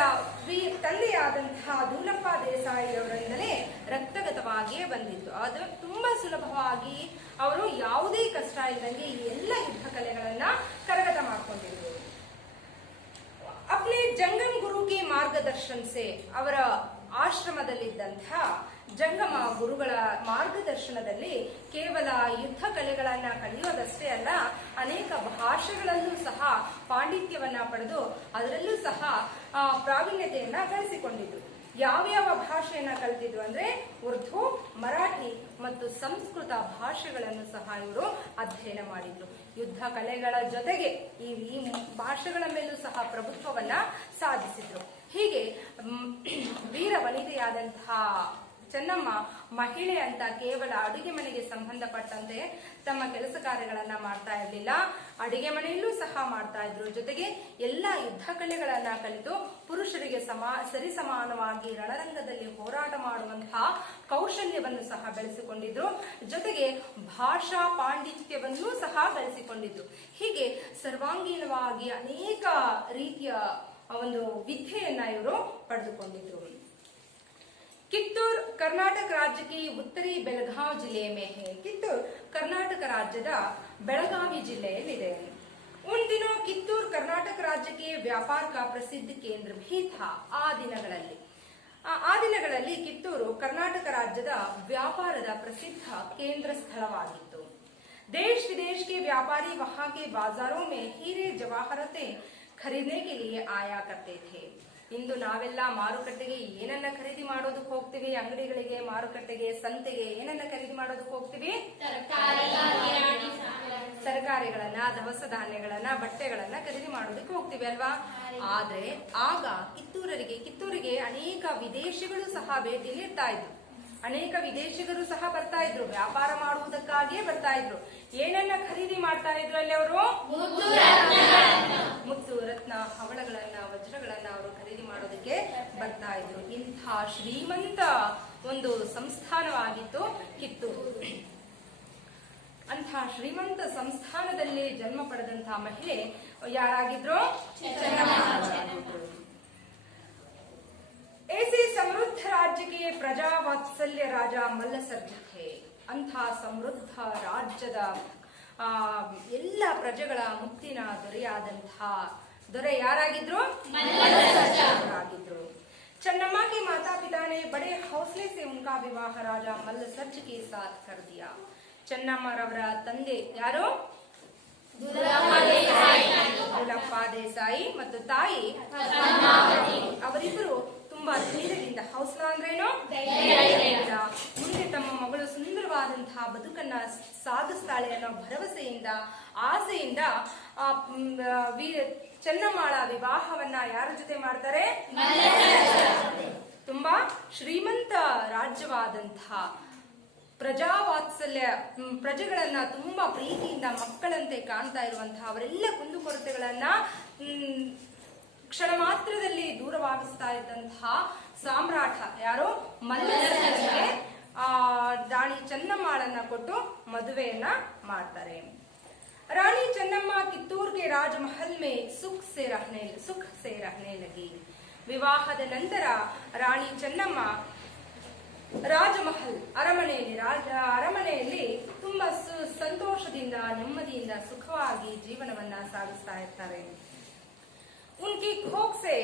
ತಂದೆಯಾದಂತಹ ದೂಲಪ್ಪ ದೇಸಾಯಿ ಅವರಿಂದಲೇ ರಕ್ತಗತವಾಗಿಯೇ ಬಂದಿತ್ತು. ಅದು ತುಂಬಾ ಸುಲಭವಾಗಿ ಅವರು ಯಾವುದೇ ಕಷ್ಟ ಇಲ್ಲದಂಗೆ ಈ ಎಲ್ಲ ಯುದ್ಧ ಕಲೆಗಳನ್ನ ಕರಗತ ಮಾಡ್ಕೊಂಡಿದ್ರು. अपने जंगम गुरु के मार्गदर्शन से ಅವರ ಆಶ್ರಮದಲ್ಲಿದ್ದಂತಹ ಜಂಗಮ ಗುರುಗಳ ಮಾರ್ಗದರ್ಶನದಲ್ಲಿ ಕೇವಲ ಯುದ್ಧ ಕಲೆಗಳನ್ನ ಕಲಿಯೋದಷ್ಟೇ ಅಲ್ಲ, ಅನೇಕ ಭಾಷೆಗಳಲ್ಲೂ ಸಹ ಪಾಂಡಿತ್ಯವನ್ನ ಪಡೆದು ಅದರಲ್ಲೂ ಸಹ ಪ್ರಾವೀಣ್ಯತೆಯನ್ನ ಗಳಿಸಿಕೊಂಡಿದ್ರು. ಯಾವ್ಯಾವ ಭಾಷೆಯನ್ನ ಕಲಿತಿದ್ರು ಅಂದ್ರೆ ಉರ್ದು, ಮರಾಠಿ ಮತ್ತು ಸಂಸ್ಕೃತ ಭಾಷೆಗಳನ್ನು ಸಹ ಇವರು ಅಧ್ಯಯನ ಮಾಡಿದ್ರು. ಯುದ್ಧ ಕಲೆಗಳ ಜೊತೆಗೆ ಈ ಭಾಷೆಗಳ ಮೇಲೂ ಸಹ ಪ್ರಭುತ್ವವನ್ನ ಸಾಧಿಸಿದ್ರು. ಹೀಗೆ ವೀರ ವನಿತೆಯಾದಂತಹ ಚೆನ್ನಮ್ಮ ಮಹಿಳೆ ಅಂತ ಕೇವಲ ಅಡುಗೆ ಮನೆಗೆ ಸಂಬಂಧಪಟ್ಟಂತೆ ತಮ್ಮ ಕೆಲಸ ಕಾರ್ಯಗಳನ್ನ ಮಾಡ್ತಾ ಇರಲಿಲ್ಲ, ಅಡುಗೆ ಮನೆಯಲ್ಲೂ ಸಹ ಮಾಡ್ತಾ ಇದ್ರು. ಜೊತೆಗೆ ಎಲ್ಲ ಯುದ್ಧ ಕಲೆಗಳನ್ನ ಕಲಿತು ಪುರುಷರಿಗೆ ಸರಿಸಮಾನವಾಗಿ ರಣರಂಗದಲ್ಲಿ ಹೋರಾಟ ಮಾಡುವಂತಹ ಕೌಶಲ್ಯವನ್ನು ಸಹ ಬೆಳೆಸಿಕೊಂಡಿದ್ರು. ಜೊತೆಗೆ ಭಾಷಾ ಪಾಂಡಿತ್ಯವನ್ನೂ ಸಹ ಬೆಳೆಸಿಕೊಂಡಿದ್ರು. ಹೀಗೆ ಸರ್ವಾಂಗೀಣವಾಗಿ ಅನೇಕ ರೀತಿಯ ಒಂದು ವಿದ್ಯೆಯನ್ನ ಇವರು ಪಡೆದುಕೊಂಡಿದ್ರು. ಕಿತ್ತೂರ್ ಕರ್ನಾಟಕ राज्य की उत्तरी बेलगाव जिले में है. ಕಿತ್ತೂರ್ ಕರ್ನಾಟಕ ರಾಜ್ಯದ ಬೆಳಗಾವಿ ಜಿಲ್ಲೆಯಲ್ಲಿದೆ. उन दिनों ಕಿತ್ತೂರ್ ಕರ್ನಾಟಕ राज्य के व्यापार का प्रसिद्ध केंद्र भी था. ಆ ದಿನಗಳಲ್ಲಿ ಕಿತ್ತೂರು ಕರ್ನಾಟಕ ರಾಜ್ಯದ ವ್ಯಾಪಾರದ ಪ್ರಸಿದ್ಧ ಕೇಂದ್ರ ಸ್ಥಳವಾಗಿತ್ತು. देश विदेश के व्यापारी वहां के बाजारों में हीरे जवाहरतें खरीदने के लिए आया करते थे. ಇಂದು ನಾವೆಲ್ಲ ಮಾರುಕಟ್ಟೆಗೆ ಏನನ್ನ ಖರೀದಿ ಮಾಡೋದಕ್ಕೆ ಹೋಗ್ತೀವಿ? ಅಂಗಡಿಗಳಿಗೆ, ಮಾರುಕಟ್ಟೆಗೆ, ಸಂತೆಗೆ ಏನನ್ನ ಖರೀದಿ ಮಾಡೋದಕ್ಕೆ ಹೋಗ್ತೀವಿ? ತರಕಾರಿಗಳನ್ನ, ದವಸ ಧಾನ್ಯಗಳನ್ನ, ಬಟ್ಟೆಗಳನ್ನ ಖರೀದಿ ಮಾಡೋದಕ್ಕೆ ಹೋಗ್ತೀವಿ ಅಲ್ವಾ? ಆದ್ರೆ ಆಗ ಕಿತ್ತೂರಿಗೆ ಅನೇಕ ವಿದೇಶಿಗಳು ಸಹ ಭೇಟಿ ನೀಡ್ತಾ ಇದ್ರು. ಅನೇಕ ವಿದೇಶಿಗರು ಸಹ ಬರ್ತಾ ಇದ್ರು, ವ್ಯಾಪಾರ ಮಾಡುವುದಕ್ಕಾಗಿಯೇ ಬರ್ತಾ ಇದ್ರು. ಏನನ್ನ ಖರೀದಿ ಮಾಡ್ತಾ ಇದ್ರು ಅಲ್ಲಿ ಅವರು? ಮುತ್ತು, ರತ್ನ, ಹವಳಗಳನ್ನ, ವಜ್ರಗಳನ್ನ ಅವರು ಖರೀದಿ ಮಾಡೋದಕ್ಕೆ ಬರ್ತಾ ಇದ್ರು. ಇಂಥ ಶ್ರೀಮಂತ ಒಂದು ಸಂಸ್ಥಾನವಾಗಿತ್ತು ಕಿತ್ತೂರು. ಅಂಥ ಶ್ರೀಮಂತ ಸಂಸ್ಥಾನದಲ್ಲಿ ಜನ್ಮ ಪಡೆದಂತಹ ಮಹಿಳೆ ಯಾರಾಗಿದ್ರು? ಚೆನ್ನಮ್ಮ. ऐसे समृद्ध राज्य के प्रजा वात्सल्य राजा मल्लसर्ज थे. ಅಂಥ ಸಮೃದ್ಧ ರಾಜ್ಯದ ಎಲ್ಲ ಪ್ರಜೆಗಳ ಮುತ್ತಿನ ದೊರೆ ಯಾರಾಗಿದ್ರು? ಮಲ್ಲಸರ್ಜರಾಗಿದ್ರು. चन्नम्मा के माता पिता ने बड़े हौसले से उनका विवाह राजा मल्लसर्ज के साथ कर दिया. ಚೆನ್ನಮ್ಮರವರ ತಂದೆ ಯಾರು? ದೂಲಪ್ಪ ದೇಸಾಯಿ ಮತ್ತು ತಾಯಿ ಅವರಿಬ್ಬರು ತುಂಬಾ ಧೈರ್ಯದಿಂದ, ಹೌಸ್ಲಾ ಅಂದ್ರೇನು? ಮುಂದೆ ತಮ್ಮ ಮಗಳು ಸುಂದರವಾದಂತಹ ಬದುಕನ್ನ ಸಾಗಿಸ್ತಾಳೆ ಅನ್ನೋ ಭರವಸೆಯಿಂದ, ಆಸೆಯಿಂದ ಚೆನ್ನಮ್ಮಾಳ ವಿವಾಹವನ್ನ ಯಾರ ಜೊತೆ ಮಾಡ್ತಾರೆ? ತುಂಬಾ ಶ್ರೀಮಂತ ರಾಜ್ಯವಾದಂತಹ ಪ್ರಜಾವಾತ್ಸಲ್ಯ, ಪ್ರಜೆಗಳನ್ನ ತುಂಬಾ ಪ್ರೀತಿಯಿಂದ ಮಕ್ಕಳಂತೆ ಕಾಣ್ತಾ ಇರುವಂತಹ ಅವರೆಲ್ಲ ಕುಂದುಕೊರತೆಗಳನ್ನ ಕ್ಷಣ ಮಾತ್ರದಲ್ಲಿ ದೂರವಾಗಿಸ್ತಾ ಇದ್ದಂತಹ ಸಾಮ್ರಾಟ ಯಾರು? ಮಲ್ಲಸರ್ಜನಿಗೆ ರಾಣಿ ಚೆನ್ನಮ್ಮಾಳನ್ನ ಕೊಟ್ಟು ಮದುವೆಯನ್ನ ಮಾಡ್ತಾರೆ. ರಾಣಿ ಚೆನ್ನಮ್ಮ ಕಿತ್ತೂರ್ ಕೆ ರಾಜಮಹಲ್ ಮೇ ಸುಖ ಸೆ ರಹನೆ ಲಗಿ. ವಿವಾಹದ ನಂತರ ರಾಣಿ ಚೆನ್ನಮ್ಮ ರಾಜಮಹಲ್ ಅರಮನೆಯಲ್ಲಿ ತುಂಬಾ ಸಂತೋಷದಿಂದ, ನೆಮ್ಮದಿಯಿಂದ, ಸುಖವಾಗಿ ಜೀವನವನ್ನ ಸಾಗಿಸ್ತಾ ಇರ್ತಾರೆ. ಉನ್ಕಿ ಖೋಕ್ ಸೆ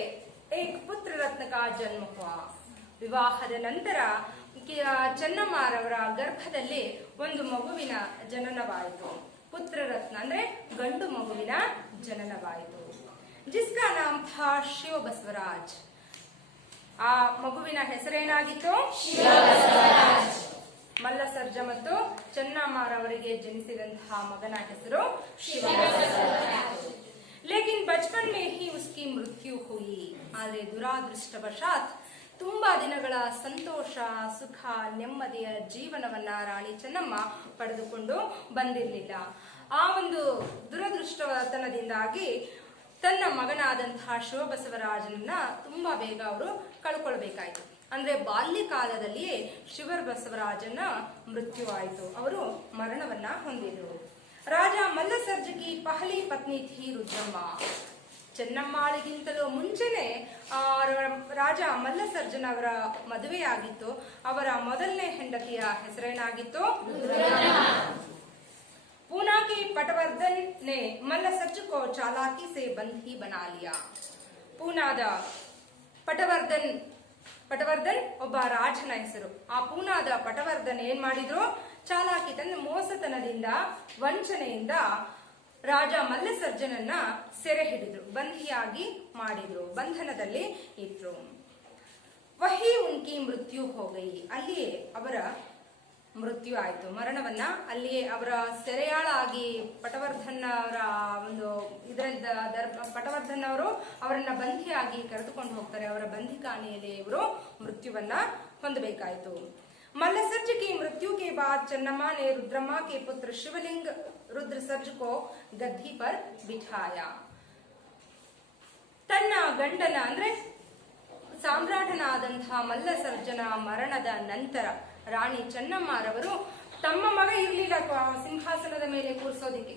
ಏಕ್ ಪುತ್ರ ರತ್ನ ಕಾ ಜನ್ಮ ಹುವಾ. ವಿವಾಹದ ನಂತರ ಚೆನ್ನಮ್ಮರವರ ಗರ್ಭದಲ್ಲಿ ಒಂದು ಮಗುವಿನ ಜನನವಾಯಿತು. ಪುತ್ರ ರತ್ನ ಅಂದ್ರೆ ಗಂಡು ಮಗುವಿನ ಜನನವಾಯಿತು. ಜಿಸ್ಕಾ ನಾಮ್ ಥಾ ಶಿವ ಬಸವರಾಜ್. ಆ ಮಗುವಿನ ಹೆಸರೇನಾಗಿತ್ತು? ಮಲ್ಲಸರ್ಜ ಮತ್ತು ಚೆನ್ನಮ್ಮರವರಿಗೆ ಜನಿಸಿದಂತಹ ಮಗನ ಹೆಸರು ಶಿವ. ಲೇಕಿನ್ ಬಚ್ಪನ್ ಮೇ ಹಿ ಉಸ್ಕಿ ಮೃತ್ಯು ಹುಯಿ. ಆದರೆ ದುರಾದೃಷ್ಟವಶಾತ್ ತುಂಬಾ ದಿನಗಳ ಸಂತೋಷ, ಸುಖ, ನೆಮ್ಮದಿಯ ಜೀವನವನ್ನ ರಾಣಿ ಚೆನ್ನಮ್ಮ ಪಡೆದುಕೊಂಡು ಬಂದಿರಲಿಲ್ಲ. ಆ ಒಂದು ದುರದೃಷ್ಟತನದಿಂದಾಗಿ ತನ್ನ ಮಗನಾದಂತಹ ಶಿವಬಸವರಾಜನನ್ನ ತುಂಬಾ ಬೇಗ ಅವರು ಕಳ್ಕೊಳ್ಬೇಕಾಯ್ತು. ಅಂದ್ರೆ ಬಾಲ್ಯಕಾಲದಲ್ಲಿಯೇ ಶಿವಬಸವರಾಜನ ಮೃತ್ಯುವಾಯಿತು, ಅವರು ಮರಣವನ್ನ ಹೊಂದಿದ್ರು. ರಾಜ ಮಲ್ಲಸರ್ಜ ಕಿ ಪಹಲಿ ಪತ್ನಿ ಥಿ ರುದ್ರಮ್ಮ. ಚೆನ್ನಮ್ಮಾಳಿಗಿಂತಲೂ ಮುಂಚೆನೆ ರಾಜ ಮಲ್ಲಸರ್ಜನ್ ಅವರ ಮದುವೆಯಾಗಿತ್ತು. ಅವರ ಮೊದಲನೇ ಹೆಂಡತಿಯ ಹೆಸರೇನಾಗಿತ್ತು? पूना के पटवर्धन ने मल्लसर्ज को चालाकी से बंदी बना लिया. ಪೂನಾದ ಪಟವರ್ಧನ್ ಒಬ್ಬ ರಾಜನ ಹೆಸರು. ಆ ಪೂನಾದ ಪಟವರ್ಧನ್ ಏನ್ ಮಾಡಿದ್ರು? ಚಾಲಾಕಿ ತಂದ್ರೆ ಮೋಸತನದಿಂದ, ವಂಚನೆಯಿಂದ ರಾಜ ಮಲ್ಲಸರ್ಜನನ್ನ ಸೆರೆ ಹಿಡಿದ್ರು, ಬಂಧಿಯಾಗಿ ಮಾಡಿದ್ರು, ಬಂಧನದಲ್ಲಿ ಇಟ್ರು. ವಹಿ ಉನ್ಕಿ ಮೃತ್ಯು ಹೋಗೈ, ಅಲ್ಲಿಯೇ ಅವರ ಮೃತ್ಯು ಆಯಿತು, ಮರಣವನ್ನ ಅಲ್ಲಿಯೇ ಅವರ ಸೆರೆಯಾಳಾಗಿ ಪಟವರ್ಧನ್ ಅವರ ಒಂದು ಇದರಿಂದ ಪಟವರ್ಧನ್ ಅವರು ಅವರನ್ನ ಬಂಧಿಯಾಗಿ ಕರೆದುಕೊಂಡು ಹೋಗ್ತಾರೆ. ಅವರ ಬಂಧಿಖಾನೆಯಲ್ಲಿ ಇವರು ಮೃತ್ಯುವನ್ನ ಹೊಂದಬೇಕಾಯಿತು. मल्लसर्ज की मृत्यु के बाद चन्नम्मा ने रुद्रम्मा के पुत्र शिवलिंग रुद्रसर्ज को गद्दी पर बिठाया. ತನ್ನ ಗಂಡನ ಅಂದ್ರೆ ಸಾಮ್ರಾಟನಾದಂತಹ ಮಲ್ಲಸರ್ಜನ ಮರಣದ ನಂತರ ರಾಣಿ ಚೆನ್ನಮ್ಮರವರು ತಮ್ಮ ಮಗ ಇರ್ಲಿಲ್ಲ ಸಿಂಹಾಸನದ ಮೇಲೆ ಕೂರಿಸೋದಿಕ್ಕೆ.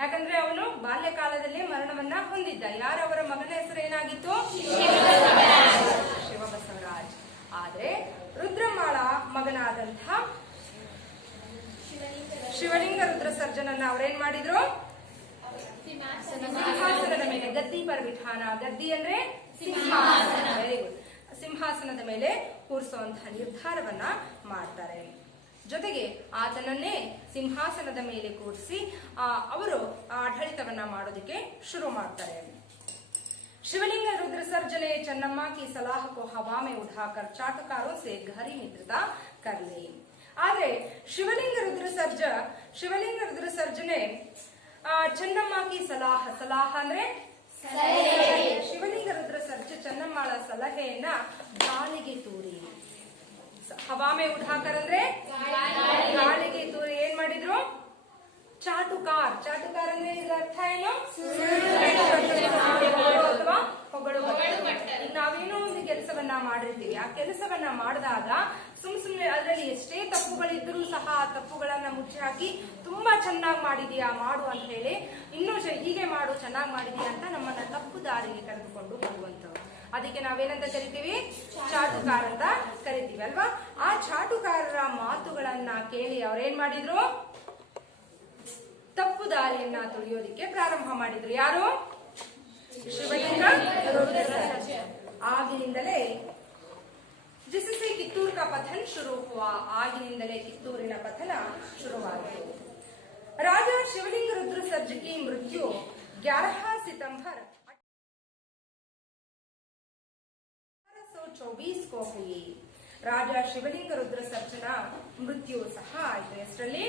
ಯಾಕಂದ್ರೆ ಅವನು ಬಾಲ್ಯಕಾಲದಲ್ಲೇ ಮರಣವನ್ನ ಹೊಂದಿದ್ದ. ಯಾರವರ ಮಗನ ಹೆಸರು ಏನಾಗಿತ್ತು? ಶಿವಬಸವರಾಜ್. ಆದ್ರೆ ರುದ್ರಮಾಳ ಮಗನಾದಂತಹ ಶಿವಲಿಂಗ ರುದ್ರಸರ್ಜನನ್ನ ಅವರೇನ್ ಮಾಡಿದ್ರು? ಸಿಂಹಾಸನದ ಮೇಲೆ ಗದ್ದಿ ಪರ್ ಬಿಠಾನ. ಗದ್ದಿ ಅಂದ್ರೆ ಸಿಂಹಾಸನ. Very good. ಸಿಂಹಾಸನದ ಮೇಲೆ ಕೂರಿಸುವಂತಹ ನಿರ್ಧಾರವನ್ನ ಮಾಡ್ತಾರೆ. ಜೊತೆಗೆ ಆತನನ್ನೇ ಸಿಂಹಾಸನದ ಮೇಲೆ ಕೂರಿಸಿ ಅವರು ಆಡಳಿತವನ್ನ ಮಾಡೋದಕ್ಕೆ ಶುರು ಮಾಡ್ತಾರೆ. शिवलिंग रुद्रसर्ज ने चन्नम्मा की सलाह को हवा में उठाकर चाटुकारों से गहरी मित्रता कर ली. आगे शिवलिंग रुद्रसर्ज ने चन्नम्मा की सलाह ಅಂದ್ರೆ ಶಿವಲಿಂಗ ರುದ್ರಸರ್ಜ ಚೆನ್ನಮ್ಮಾಳ ಸಲಹೆಯನ್ನ ಗಾಳಿಗೆ ತೂರಿ, ಹವಾ ಮೇ ಉಠಾಕರ್ ಅಂದ್ರೆ ಗಾಳಿಗೆ ತೂರಿ ಏನ್ ಮಾಡಿದ್ರು? ಚಾಟುಕಾರ್. ಚಾಟುಕಾರ್ ಅಂದ್ರೆ ಇದರ ಅರ್ಥ ಏನು? ಅಥವಾ ಹೊಗಳುವ. ಈಗ ನಾವೇನೋ ಒಂದು ಕೆಲಸವನ್ನ ಮಾಡಿರ್ತೀವಿ, ಆ ಕೆಲಸವನ್ನ ಮಾಡಿದಾಗ ಸುಮ್ನೆ ಅದರಲ್ಲಿ ಎಷ್ಟೇ ತಪ್ಪುಗಳಿದ್ರೂ ಸಹ ಆ ತಪ್ಪುಗಳನ್ನ ಮುಚ್ಚಿ ಹಾಕಿ ತುಂಬಾ ಚೆನ್ನಾಗಿ ಮಾಡಿದೀಯಾ ಮಾಡು ಅಂತ ಹೇಳಿ, ಇನ್ನೂ ಹೀಗೆ ಮಾಡು, ಚೆನ್ನಾಗಿ ಮಾಡಿದೀಯಾ ಅಂತ ನಮ್ಮನ್ನ ತಪ್ಪು ದಾರಿಗೆ ಕರೆದುಕೊಂಡು ಹೋಗುವಂತವ್ರು. ಅದಕ್ಕೆ ನಾವೇನಂತ ಕರಿತೀವಿ? ಚಾಟುಕಾರ ಅಂತ ಕರಿತೀವಿ ಅಲ್ವಾ? ಆ ಚಾಟುಕಾರರ ಮಾತುಗಳನ್ನ ಕೇಳಿ ಅವ್ರೇನ್ ಮಾಡಿದ್ರು? ತಪ್ಪು ದಾರಿಯನ್ನ ತುಳಿಯೋದಿಕ್ಕೆ ಪ್ರಾರಂಭ ಮಾಡಿದ್ರು. ಯಾರು? ಶಿವಲಿಂಗ ರುದ್ರಸರ್ಜ. ಆಗಿನಿಂದಲೇ ಜಿಸಸೆ ಕಿತ್ತೂರ್ ಕಾ ಪಥನ್ ಶುರು ಹುವಾ. ಆಗಿನಿಂದಲೇ ಕಿತ್ತೂರಿನ ಪಥನ ಶುರುವಾಯಿತು. ರಾಜ ಶಿವಲಿಂಗ ರುದ್ರಸರ್ಜ ಕಿ ಮೃತ್ಯು 11 ಸಿತಂಬರ್ 1824 को हुई. ರಾಜ ಶಿವಲಿಂಗ ರುದ್ರಸರ್ಜನ ಮೃತ್ಯು ಸಹ ಆಯಿತು. ಎಷ್ಟರಲ್ಲಿ?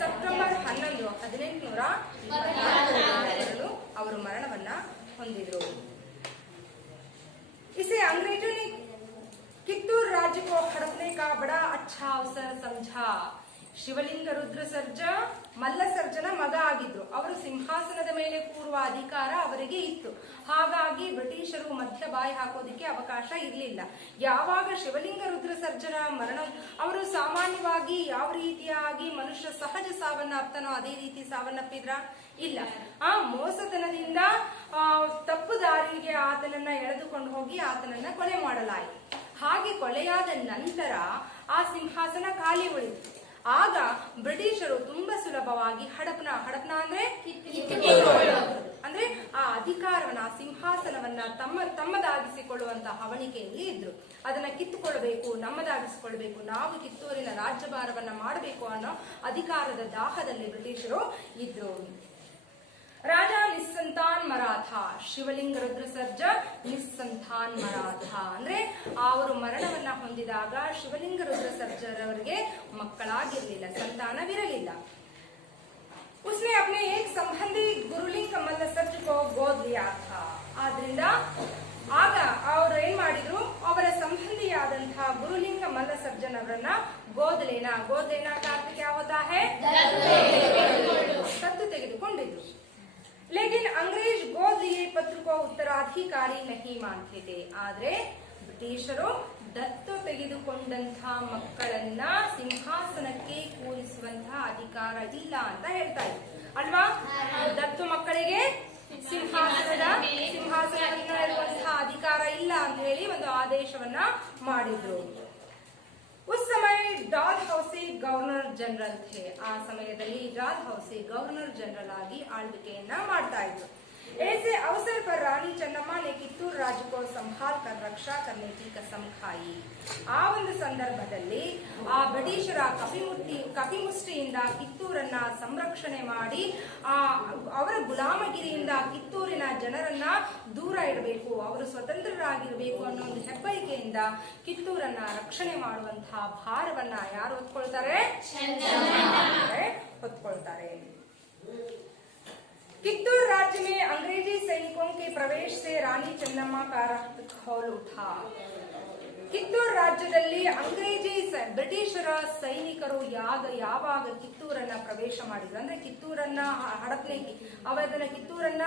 ಸೆಪ್ಟೆಂಬರ್ 11, 1824 ಅವರು ಮರಣವನ್ನ ಹೊಂದಿದ್ರು. इसे अंग्रेजों ने कित्तूर राज्य को हड़पने का बड़ा अच्छा अवसर समझा. ಶಿವಲಿಂಗ ರುದ್ರಸರ್ಜ ಮಲ್ಲಸರ್ಜನ ಮಗ ಆಗಿದ್ರು. ಅವರು ಸಿಂಹಾಸನದ ಮೇಲೆ ಕೂರುವ ಅಧಿಕಾರ ಅವರಿಗೆ ಇತ್ತು. ಹಾಗಾಗಿ ಬ್ರಿಟಿಷರು ಮಧ್ಯ ಬಾಯಿ ಹಾಕೋದಿಕ್ಕೆ ಅವಕಾಶ ಇರಲಿಲ್ಲ. ಯಾವಾಗ ಶಿವಲಿಂಗ ರುದ್ರಸರ್ಜನ ಮರಣ, ಅವರು ಸಾಮಾನ್ಯವಾಗಿ ಯಾವ ರೀತಿಯಾಗಿ ಮನುಷ್ಯ ಸಹಜ ಸಾವನ್ನಪ್ತಾನೋ ಅದೇ ರೀತಿ ಸಾವನ್ನಪ್ಪಿದ್ರ? ಇಲ್ಲ. ಆ ಮೋಸತನದಿಂದ ತಪ್ಪು ದಾರಿಗೆ ಆತನನ್ನ ಎಳೆದುಕೊಂಡು ಹೋಗಿ ಆತನನ್ನ ಕೊಲೆ ಮಾಡಲಾಯಿತು. ಹಾಗೆ ಕೊಲೆಯಾದ ನಂತರ ಆ ಸಿಂಹಾಸನ ಖಾಲಿ ಉಳಿತು. ಆಗ ಬ್ರಿಟಿಷರು ತುಂಬಾ ಸುಲಭವಾಗಿ ಹಡಪನ ಅಂದ್ರೆ ಆ ಅಧಿಕಾರವನ್ನ, ಆ ಸಿಂಹಾಸನವನ್ನ ತಮ್ಮದಾಗಿಸಿಕೊಳ್ಳುವಂತಹ ಹವಣಿಕೆಯಲ್ಲಿ ಇದ್ರು. ಅದನ್ನ ಕಿತ್ತುಕೊಳ್ಳಬೇಕು, ನಮ್ಮದಾಗಿಸಿಕೊಳ್ಬೇಕು, ನಾವು ಕಿತ್ತೂರಿನ ರಾಜ್ಯಭಾರವನ್ನ ಮಾಡಬೇಕು ಅನ್ನೋ ಅಧಿಕಾರದ ದಾಹದಲ್ಲಿ ಬ್ರಿಟಿಷರು ಇದ್ರು. ರಾಜ ನಿಸ್ಸಂತಾನ್ ಮರಾಠ. ಶಿವಲಿಂಗ ರುದ್ರಸರ್ಜ ನಿಸ್ಸಂತಾನ್ ಮರಾಠ ಅಂದ್ರೆ ಅವರು ಮರಣವನ್ನ ಹೊಂದಿದಾಗ ಶಿವಲಿಂಗ ರುದ್ರಸರ್ಜರವರಿಗೆ ಮಕ್ಕಳಾಗಿರ್ಲಿಲ್ಲ, ಸಂತಾನವಿರಲಿಲ್ಲ. उसने अपने एक संबंधी गुरुलिंग मल्लसर्ज को गोद लिया था. ಆದ್ರಿಂದ ಆಗ ಅವರು ಏನ್ ಮಾಡಿದ್ರು? ಅವರ ಸಂಬಂಧಿಯಾದಂತಹ ಗುರುಲಿಂಗ ಮಲ್ಲಸರ್ಜನ್ ಅವರನ್ನ ಗೋದ್ಲೇನಾ ಕಾರ್ತಿಕ ಯಾವತ್ತಾ ಹೇ ದತ್ತು ತೆಗೆದುಕೊಂಡಿದ್ರು. लेकिन अंग्रेज गोद लिए पुत्र को उत्तराधिकारी नहीं मानते थे. ಆದ್ರೆ ಬ್ರಿಟಿಷರು ದತ್ತು ತೆಗೆದುಕೊಂಡಂತಹ ಮಕ್ಕಳನ್ನ ಸಿಂಹಾಸನಕ್ಕೆ ಕೂರಿಸುವಂತಹ ಅಧಿಕಾರ ಇಲ್ಲ ಅಂತ ಹೇಳ್ತಾ ಇದ್ರು ಅಲ್ವಾ? ದತ್ತು ಮಕ್ಕಳಿಗೆ ಸಿಂಹಾಸನದಲ್ಲಿರುವಂತಹ ಅಧಿಕಾರ ಇಲ್ಲ ಅಂತ ಹೇಳಿ ಒಂದು ಆದೇಶವನ್ನ ಮಾಡಿದ್ರು. ಉಸ್ ಸಮಯ ಡಾಲ್ ಹೌಸಿ ಗವರ್ನರ್ ಜನರಲ್ थे. ಆ ಸಮಯದಲ್ಲಿ ಡಾಲ್ ಹೌಸಿ ಗವರ್ನರ್ ಜನರಲ್ ಆಗಿ ಆಳ್ವಿಕೆಯನ್ನ ಮಾಡ್ತಾ ಇದ್ರು. ऐसे अवसर पर रानी चन्नम्मा ने कित्तूर राज्य को संभाल कर रक्षा करने की कसम खाई. ಆ ಒಂದು ಸಂದರ್ಭದಲ್ಲಿ ಆ ಬ್ರಿಟಿಷರ ಕಪಿಮುಷ್ಟಿಯಿಂದ ಕಿತ್ತೂರನ್ನ ಸಂರಕ್ಷಣೆ ಮಾಡಿ ಅವರ ಗುಲಾಮಗಿರಿಯಿಂದ ಕಿತ್ತೂರಿನ ಜನರನ್ನ ದೂರ ಇಡಬೇಕು, ಅವರು ಸ್ವತಂತ್ರರಾಗಿರಬೇಕು ಅನ್ನೋ ಒಂದು ಹೆಬ್ಬಯಕೆಯಿಂದ ಕಿತ್ತೂರನ್ನ ರಕ್ಷಣೆ ಮಾಡುವಂತಹ ಭಾರವನ್ನ ಯಾರು ಹೊತ್ಕೊಳ್ತಾರೆ? ಹೊತ್ಕೊಳ್ತಾರೆ. कित्तूर राज्य में अंग्रेजी सैनिकों के प्रवेश से रानी चन्नम्मा का रक्त खौल उठा. ಕಿತ್ತೂರ್ ರಾಜ್ಯದಲ್ಲಿ ಅಂಗ್ರೇಜಿ ಬ್ರಿಟಿಷರ ಸೈನಿಕರು ಯಾವಾಗ ಕಿತ್ತೂರನ್ನ ಪ್ರವೇಶ ಮಾಡಿದ್ರು ಅಂದ್ರೆ ಕಿತ್ತೂರನ್ನ ಅವರನ್ನ ಕಿತ್ತೂರನ್ನ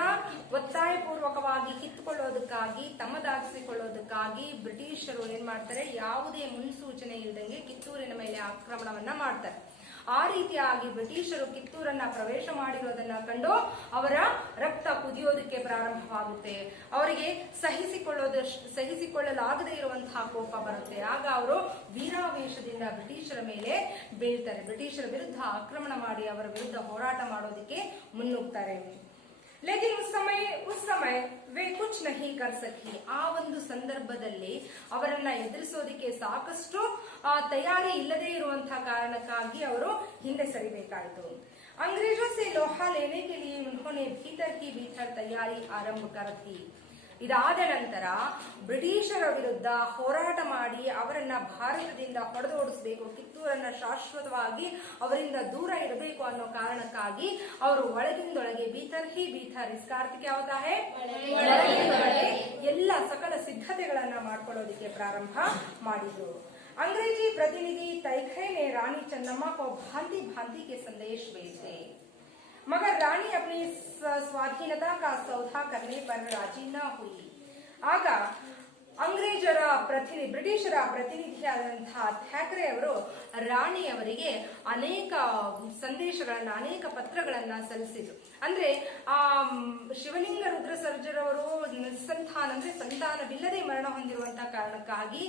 ಒತ್ತಾಯಪೂರ್ವಕವಾಗಿ ಕಿತ್ತುಕೊಳ್ಳೋದಕ್ಕಾಗಿ ತಮ್ಮದಾಗಿಸಿಕೊಳ್ಳೋದಕ್ಕಾಗಿ ಬ್ರಿಟಿಷರು ಏನ್ ಮಾಡ್ತಾರೆ, ಯಾವುದೇ ಮುನ್ಸೂಚನೆ ಇಲ್ಲದಂಗೆ ಕಿತ್ತೂರಿನ ಮೇಲೆ ಆಕ್ರಮಣವನ್ನ ಮಾಡ್ತಾರೆ. ಆ ರೀತಿಯಾಗಿ ಬ್ರಿಟಿಷರು ಕಿತ್ತೂರನ್ನ ಪ್ರವೇಶ ಮಾಡಿರೋದನ್ನ ಕಂಡು ಅವರ ರಕ್ತ ಕುದಿಯೋದಕ್ಕೆ ಪ್ರಾರಂಭವಾಗುತ್ತೆ. ಅವರಿಗೆ ಸಹಿಸಿಕೊಳ್ಳಲಾಗದೇ ಇರುವಂತಹ ಕೋಪ ಬರುತ್ತೆ. ಆಗ ಅವರು ವೀರಾವೇಶದಿಂದ ಬ್ರಿಟಿಷರ ಮೇಲೆ ಬೀಳ್ತಾರೆ. ಬ್ರಿಟಿಷರ ವಿರುದ್ಧ ಆಕ್ರಮಣ ಮಾಡಿ ಅವರ ವಿರುದ್ಧ ಹೋರಾಟ ಮಾಡೋದಕ್ಕೆ ಮುನ್ನುಗ್ತಾರೆ. लेकिन उस समय वे कुछ नहीं कर सकी. ಆ ಒಂದು ಸಂದರ್ಭದಲ್ಲಿ ಅವರನ್ನ ಎದುರಿಸೋದಕ್ಕೆ ಸಾಕಷ್ಟು ತಯಾರಿ ಇಲ್ಲದೆ ಇರುವಂತಹ ಕಾರಣಕ್ಕಾಗಿ ಅವರು ಹಿಂದೆ ಸರಿಬೇಕಾಯಿತು. अंग्रेजों से लोहा लेने के लिए उन्होंने भीतर की भीतर तैयारी आरंभ कर दी. ಇದಾದ ನಂತರ ಬ್ರಿಟಿಷರ ವಿರುದ್ಧ ಹೋರಾಟ ಮಾಡಿ ಅವರನ್ನ ಭಾರತದಿಂದ ಹೊಡೆದೋಡಿಸಬೇಕು, ಕಿತ್ತೂರನ್ನ ಶಾಶ್ವತವಾಗಿ ಅವರಿಂದ ದೂರ ಇಡಬೇಕು ಅನ್ನೋ ಕಾರಣಕ್ಕಾಗಿ ಅವರು ಒಳಗಿಂದೊಳಗೆ ಭೀತರ್ ಹಿ ಭೀತರ್ ಇಸ್ಕಾರ್ತಿಕೆ ಯಾವತ್ತಾ ಹೇ ಒಳಗಿಂದೊಳಗೆ ಎಲ್ಲ ಸಕಲ ಸಿದ್ಧತೆಗಳನ್ನ ಮಾಡ್ಕೊಳ್ಳೋದಕ್ಕೆ ಪ್ರಾರಂಭ ಮಾಡಿದ್ರು. अंग्रेजी प्रतिनिधि तैखे ने रानी चन्नम्मा को भांति भांति के संदेश भेजे, मगर रानी अपनी स्वाधीनता का सौदा करने पर राजी न हुई. ಆಗ ಬ್ರಿಟಿಷರ ಪ್ರತಿನಿಧಿಯಾದಂತಹ ಥ್ಯಾಕ್ರೆ ಅವರು ರಾಣಿಯವರಿಗೆ ಅನೇಕ ಸಂದೇಶಗಳನ್ನ, ಅನೇಕ ಪತ್ರಗಳನ್ನ ಸಲ್ಲಿಸಿದ್ರು. ಅಂದ್ರೆ ಶಿವಲಿಂಗ ರುದ್ರ ಸರ್ಜರವರು ನಿಸ್ಸಂತಾನ ಅಂದ್ರೆ ಸಂತಾನವಿಲ್ಲದೆ ಮರಣ ಹೊಂದಿರುವಂತಹ ಕಾರಣಕ್ಕಾಗಿ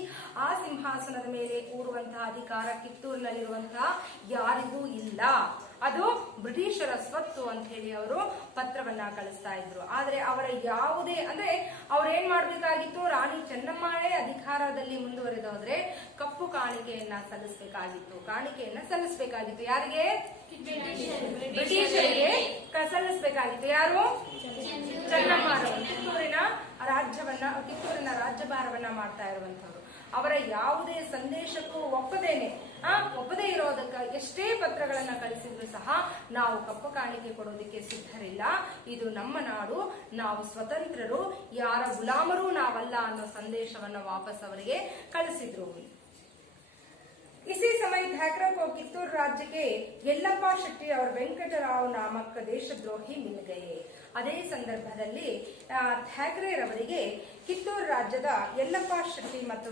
ಆ ಸಿಂಹಾಸನದ ಮೇಲೆ ಕೂರುವಂತಹ ಅಧಿಕಾರ ಕಿತ್ತೂರಿನಲ್ಲಿರುವಂತಹ ಯಾರಿಗೂ ಇಲ್ಲ, ಅದು ಬ್ರಿಟಿಷರ ಸ್ವತ್ತು ಅಂತ ಹೇಳಿ ಅವರು ಪತ್ರವನ್ನ ಕಳಿಸ್ತಾ ಇದ್ರು. ಆದ್ರೆ ಅವರ ಯಾವುದೇ ಅಂದ್ರೆ ಅವ್ರೇನ್ ಮಾಡ್ಬೇಕಾಗಿತ್ತು, ರಾಣಿ ಚೆನ್ನಮ್ಮನೇ ಅಧಿಕಾರದಲ್ಲಿ ಮುಂದುವರೆದೋದ್ರೆ ಕಪ್ಪು ಕಾಣಿಕೆಯನ್ನ ಸಲ್ಲಿಸಬೇಕಾಗಿತ್ತು. ಯಾರಿಗೆ? ಬ್ರಿಟಿಷರಿಗೆ ಸಲ್ಲಿಸಬೇಕಾಗಿತ್ತು. ಯಾರು? ಚೆನ್ನಮ್ಮನವರು. ಕಿತ್ತೂರಿನ ರಾಜ್ಯಭಾರವನ್ನ ಮಾಡ್ತಾ ಇರುವಂತವ್ರು. ಅವರ ಯಾವುದೇ ಸಂದೇಶಕ್ಕೂ ಒಪ್ಪದೇ ಇರೋದಕ್ಕ ಎಷ್ಟೇ ಪತ್ರಗಳನ್ನ ಕಳಿಸಿದ್ರು ಸಹ ನಾವು ಕಪ್ಪು ಕಾಣಿಕೆ ಕೊಡೋದಕ್ಕೆ ಸಿದ್ಧರಿಲ್ಲ, ಇದು ನಮ್ಮ ನಾಡು, ನಾವು ಸ್ವತಂತ್ರರು, ಯಾರ ಗುಲಾಮರೂ ನಾವಲ್ಲ ಅನ್ನೋ ಸಂದೇಶವನ್ನ ವಾಪಸ್ ಅವರಿಗೆ ಕಳಿಸಿದ್ರು. इसी समय थैक्रे को कित्तूर राज्य के येल्लप्पा शेट्टी और ವೆಂಕಟರಾವ್ ನಾಮಕ ದೇಶದ್ರೋಹಿ मिल गए. ಅದೇ ಸಂದರ್ಭದಲ್ಲಿ ಥ್ಯಾಕ್ರೆರವರಿಗೆ ಕಿತ್ತೂರು ರಾಜ್ಯದ ಯಲ್ಲಪ್ಪ ಶೆಟ್ಟಿ ಮತ್ತು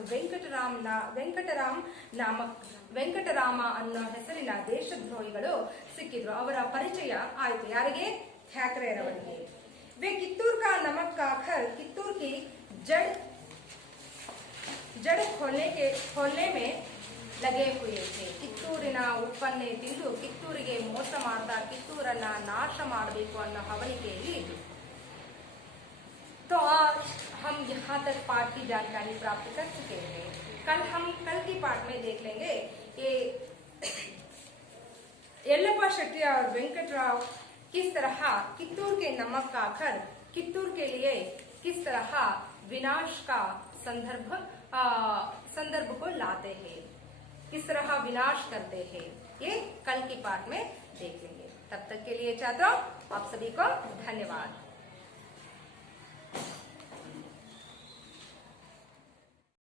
ವೆಂಕಟರಾಮ ಅನ್ನೋ ಹೆಸರಿನ ದೇಶದ್ರೋಹಿಗಳು ಸಿಕ್ಕಿದ್ರು. ಅವರ ಪರಿಚಯ ಆಯಿತು. ಯಾರಿಗೆ? ಥ್ಯಾಕ್ರೆರವರಿಗೆ. वे कित्तूर का नमक खाकर कित्तूर की जड़ खोलने में ಲಗೆ ಹುಯೆ थे. ಕಿತ್ತೂರಿನ ಉಪ್ಪನ್ನೇ ತಿಂದು ಕಿತ್ತೂರಿಗೆ ಮೋಸ ಮಾಡ್ತಾ ಕಿತ್ತೂರನ್ನ ನಾಶ ಮಾಡಬೇಕು ಅನ್ನೋ ಹವಣಿಕೆಯಲ್ಲಿ ಇದ್ರು. तो हम यहाँ तक पाठ की जानकारी प्राप्त कर चुके हैं. कल की पाठ में देख लेंगे ये येल्लप्पा शेट्टी और वेंकटराव किस तरह कित्तूर के नमक खाकर कित्तूर के लिए किस तरह विनाश का संदर्भ को लाते हैं, किस तरह विनाश करते हैं, ये कल की पाठ में देखेंगे. तब तक के लिए छात्रों आप सभी को धन्यवाद.